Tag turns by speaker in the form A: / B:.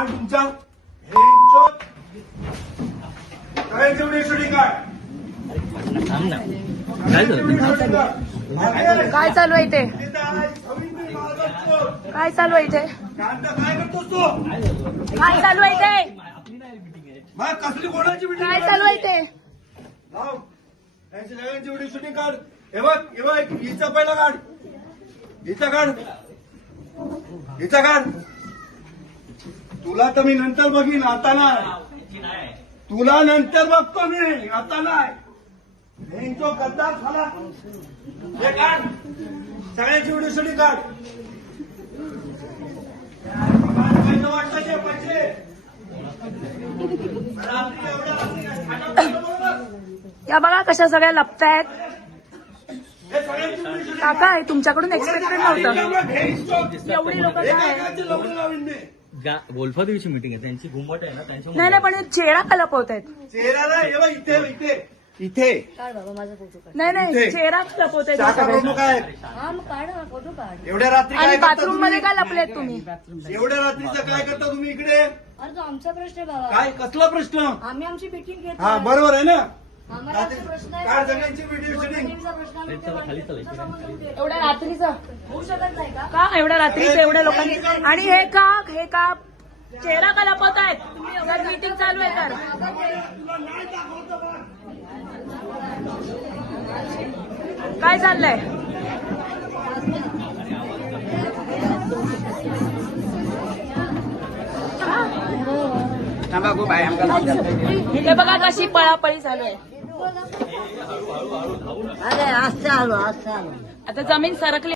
A: तुमच्या काय जेवढी शूटिंग
B: काय चालू आहे इथे? काय चालू आहे इथे?
A: काय करतोस तू?
B: काय चालू आहे इथे?
A: मग कसली कोणाची meeting
B: काय चालू आहे इथे?
A: लाव. यांची सगळ्यांची व्हिडिओ शूटिंग काढ. हे बघ हिचा पहिला काढ. हिचा काढ. हिचा काढ. तुला तर मी नंतर बघीन, आता नाही. तुला नंतर बघतो मी, आता नाही. जो गद्दार झाला हे काढ. सगळ्यांची व्हिडिओ शूटिंग काढ. पैसे वाटतात ते पैसे.
B: या बघा कशा सगळ्या लपतायत.
A: हे सगळ्यांची व्हिडिओ शूटिंग
B: काका हे तुमच्याकडून एक्सपेक्टेड नव्हतं. एवढी लोक काय
C: गोल्फा दिवशी मीटिंग आहे त्यांची घुमट आहे ना त्यांच्या
B: नाही पण हे चेहरा का लपवतायत?
A: चेहऱ्याला हे बघ इथे इथे इथे
B: नाही चेहरा लपवतायत
A: साखर काय एवढ्या रात्री
B: आणि
A: काय करता
B: बाथरूम मध्ये
A: तुम्ही?
B: काय लपलेत तुम्ही?
A: एवढ्या रात्रीचं काय करता तुम्ही इकडे?
D: अरे तो आमचा प्रश्न आहे बाबा.
A: काय कसला प्रश्न?
D: आम्ही आमची मीटिंग घेतो.
A: हा बरोबर आहे ना.
D: आम्हाला आमचा प्रश्न आहे.
A: काढ सगळ्यांची व्हिडिओ शूटिंग.
D: मीटिंगचा प्रश्न आम्ही तेव्हा घेतो. समजून घे.
B: एवढ्या रात्रीचं
D: होऊ शकत नाही का?
B: का एवढ्या रात्रीचं एवढ्या लोकांनी? आणि हे का चेहरा का लपवतायत? जर मीटिंग चालू आहे तर काय चाललंय? हे बघा कशी पळापळी चालू आहे.
D: अरे आज चालू
B: आता जमीन सरकली.